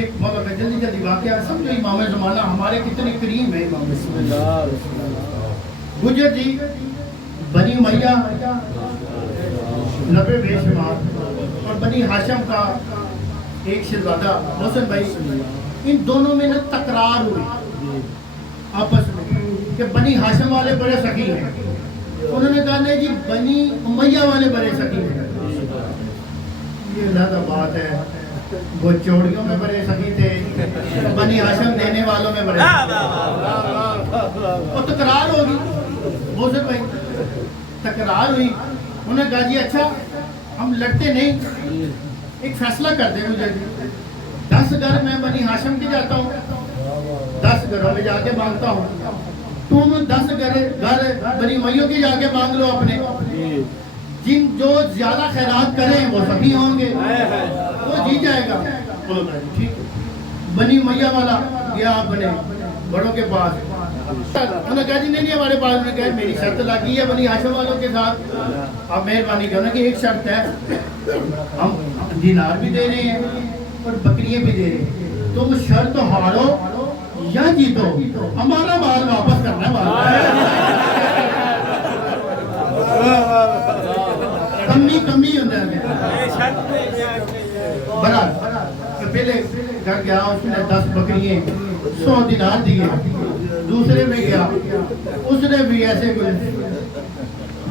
مجھے مولا کا جلدی جلدی واقعہ سمجھو امام زمانہ ہمارے کتنے کریم ہے امام گجر جی بنی امیہ 90 بے شمار اور بنی ہاشم کا ایک شہزادہ محسن بھائی، ان دونوں میں نہ تکرار ہوئی آپس میں کہ بنی ہاشم والے بڑے سخی ہیں، انہوں نے کہا نہیں جی بنی امیہ والے بڑے سخی ہیں۔ یہ زیادہ بات ہے، وہ چوڑیوں میں بڑے سخی تھے، بنی ہاشم دینے والوں میں بڑے، اور تکرار ہوگی محسن بھائی، تکرار ہوئی۔ انہوں نے کہا جی اچھا ہم لڑتے نہیں، ایک فیصلہ کر دیں مجھے، 10 گھر میں بنی ہاشم کے جاتا ہوں، 10 گھروں میں جا کے مانگتا ہوں، تم 10 گھر بنی امیہ کے جا کے مانگ لو اپنے، جن جو زیادہ خیرات کریں وہ سبھی ہوں گے، وہ جیت جائے گا۔ ٹھیک ہے، بنی امیہ والا گیا اپنے بڑوں کے پاس، انہوں نے کہا جی نہیں ہمارے پاس، نے کہا میری شرط لگی ہے بنی ہاشم والوں کے ساتھ، آپ مہربانی کرنا کہ ایک شرط ہے، ہم دینار بھی دے رہے ہیں اور بکریاں بھی دے رہے ہیں، تم شرط ہارو یا جیتو ہمارا مال واپس کرنا کمی ہوتا ہے۔ برابر پہلے گھر گیا، اس نے 10 بکریاں 100 دینار دیے، دوسرے میں گیا اس نے بھی ایسے کوئی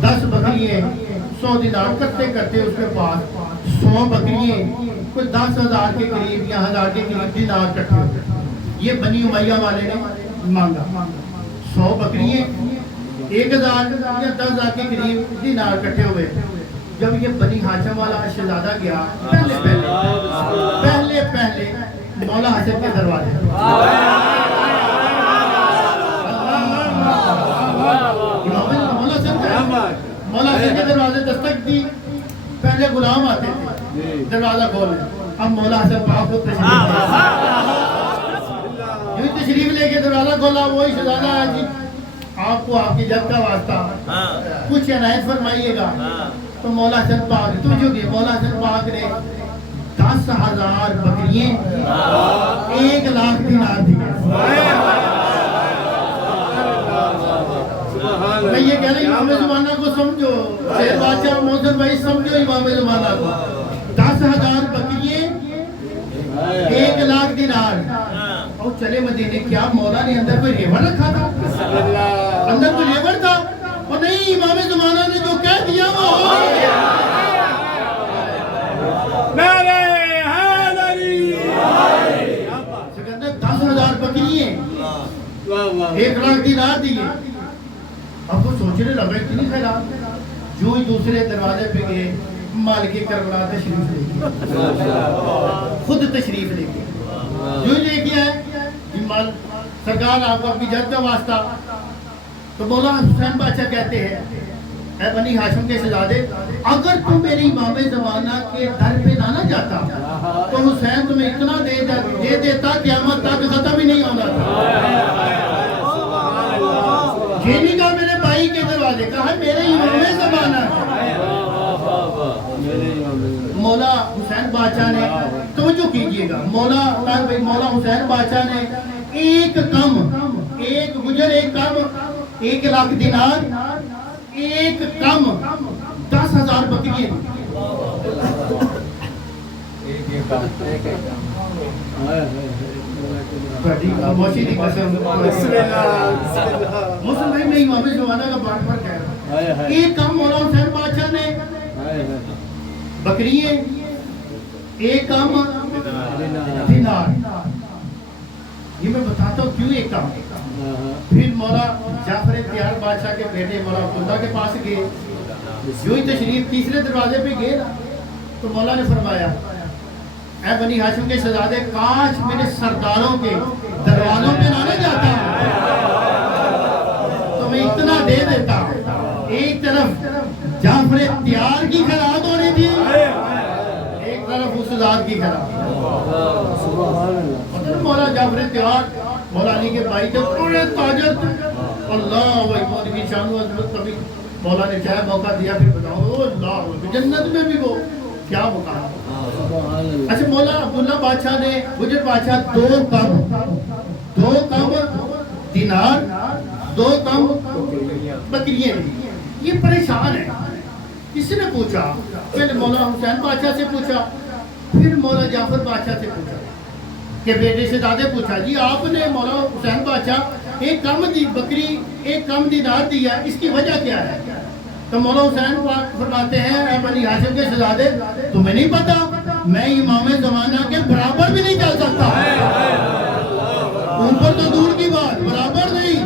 10 بکریاں 100 دینار کرتے کرتے اس کے پاس 100 بکریاں کوئی 10,000 کے قریب یا 1000 کے قریب دینار کٹھے ہوئے۔ یہ بنی امیہ والے نے مانگا 100 بکریاں 1000 یا 10,000 کے قریب دینار کٹھے ہوئے۔ جب یہ بنی ہاشم والا شہزادہ گیا، پہلے مولا حسن کے دروازے، مولا حسن کے دروازے دستک دی، پہلے غلام آتے تھے دروازہ کھولنے، اب مولا حسن پاک خود تشریف لے کے دروازہ کھولا، وہی شہزادہ ہے جی آپ کو آپ کی جد کا واسطہ کچھ عنایت فرمائیے گا۔ تو مولا حسن پاک تو جو کہ مولا حسن پاک نے 10,000 بکریاں 1,00,000 دینار دیے۔ میں یہ کہہ رہا ہوں امام زمانہ کو سمجھو، شیر بادشاہ محسن بھائی سمجھو امام زمانہ کو، 10,000 بکریاں 1,00,000 دینار، اور چلے مدینے۔ کیا مولا نے اندر کوئی ریوڑ رکھا تھا؟ اندر کوئی ریوڑ تھا؟ اور نہیں، امام زمانہ نے جو کہہ دیا وہ ہو گیا۔ نعرہ حیدری، 10,000 بکریاں 1,00,000 دینار دیے۔ اب وہ سوچنے لگا اتنی خیرات، جو ہی دوسرے دروازے پہ گئے، مالک کربلا تشریف لے گئے، خود تشریف لے گئے، جو ہی لے کے آئے مال سرکار آپ کو اپنی جد کا واسطہ۔ تو مولا حسین بادشاہ کہتے ہیں اے بنی ہاشم کے شہزادے، اگر تم میرے امام زمانہ کے در پہ نہ جاتا تو حسین تمہیں اتنا دے دیتا قیامت تک ختم ہی نہیں ہونا تھا۔ یہ نہیں کہا میرے بھائی کے دروازے، کہا میرے امام زمانہ۔ مولا حسین بادشاہ نے توجہ کیجئے گا، مولا حسین بادشاہ نے ایک گجر 1,00,000 دینار، ایک کم 10,000 بکریاں، مسلم بھائی میں امام زمانہ کا بار بار کہہ رہا ہوں، ایک کم مولا حسین بادشاہ نے بکریاں، ایک کم دینار۔ یہ میں بتاتا ہوں کیوں ایک کم۔ پھر مولا جعفر تیار بادشاہ کے بیٹے مولا عبداللہ کے پاس گئے، جو ہی تشریف تیسرے دروازے پہ گئے تو مولا نے فرمایا اے بنی ہاشم کے شہزادے، کاش میرے سرداروں کے دروازوں پہ نہ جاتا تو میں اتنا دے دیتا۔ ایک طرف جعفر تیار کی خیرات ہو رہی تھی، ایک طرف اس ذات کی خیرات۔ مولا جعفر تیار مولا علی کے بھائی تھے، پورے تاجر تھے، اللہ اکبر کی شان و عظمت۔ کبھی مولا نے چاہے موقع دیا، پھر بتاؤ اللہ جنت میں بھی وہ کیا مقام۔ اچھا مولا عبداللہ بادشاہ نے گجر بادشاہ 2 کم دینار 2 کم بکریاں دی. یہ پریشان ہے. کسی نے پوچھا پہلے مولا حسین بادشاہ سے پوچھا پھر مولا جعفر بادشاہ سے پوچھا کہ بیٹے سے دادے پوچھا جی آپ نے مولا حسین بادشاہ ایک کم بکری 1 کم دینار دیا اس کی وجہ کیا ہے؟ تو مولا حسین فرماتے ہیں اے بنی ہاشم کے شہزادے تمہیں نہیں پتا میں امام زمانہ کے برابر بھی نہیں چل سکتا. اوپر تو دور کی بات برابر نہیں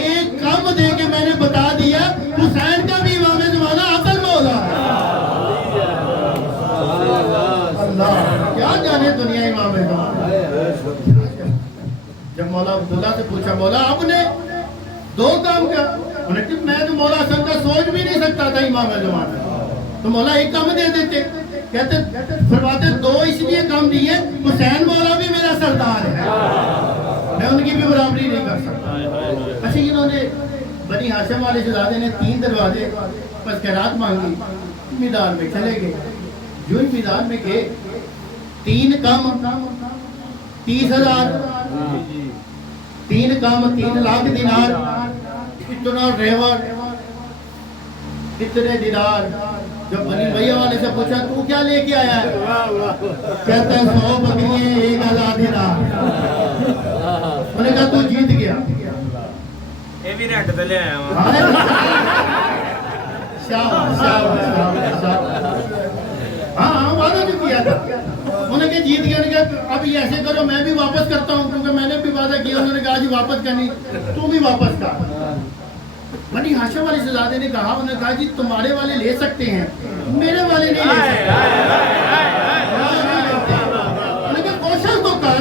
1 کم دے کے میں نے بتا دیا حسین کا بھی امام زمانہ اصل مولا ہے. اللہ کیا جانے دنیا امام زمانہ. جب مولا عبداللہ سے پوچھا مولا آپ نے 2 کام کیا؟ انہیں کہ میں تو مولا حسن کا سوچ بھی نہیں سکتا تھا امام زمانہ تو مولا 1 کم دے دیتے. کہتے فرماتے 2 اس لیے کم دیے حسین مولا بھی میرا سردار ہے میں ان کی بھی برابری نہیں کر سکتا. اچھا انہوں نے بنی ہاشم والے شہزادے نے 3 دروازے پس خیرات مانگی میدان میں چلے گئے. جو میدان میں گئے 3 کم 30,000 3 کم 3 لاکھ دینار اتنا ریور اتنے دینار. جب بنی بھیا والے سے پوچھا تو کیا لے کے آیا ہے؟ کہتا ہے 100 بکریاں 1,000 دینار. انہوں نے کہا تو جیت گیا. یہ بھی رٹ تے لے آیا ہوں. ہاں وعدہ بھی کیا تھا. انہوں نے کہا جیت گیا. نے کہا اب یہ ایسے کرو میں بھی واپس کرتا ہوں کیونکہ میں نے بھی وعدہ کیا. انہوں نے کہا جی واپس کرنی تو بھی واپس کر. بنی ہاشم والے شہزادے نے کہا انہوں نے کہا جی تمہارے والے لے سکتے ہیں میرے والے نہیں لے سکتے. انہوں نے کہا کوشش تو کر.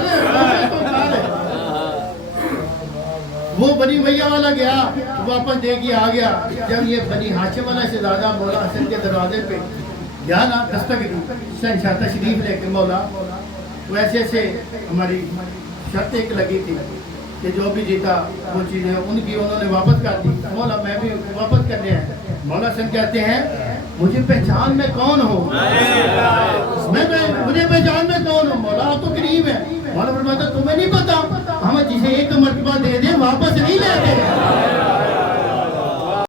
وہ بنی بھیا والا گیا واپس دے کے آ گیا. جب یہ بنی ہاشم والا شہزادہ مولا حسن کے دروازے پہ گیا نا دستک دی شہنشاہ تشریف لے کے مولا ویسے سے ہماری شرط ایک لگی تھی کہ جو بھی جیتا وہ چیزیں ان کی انہوں نے واپس کر دی. مولا میں بھی واپس کرنے ہیں. مولا حسن کہتے ہیں مجھے پہچان میں کون ہوں مجھے پہچان میں کون ہوں. مولا آپ تو قریب ہے. مولا فرماتا تمہیں نہیں پتا ہم جسے 1 مرتبہ دے دیں واپس نہیں لیتے.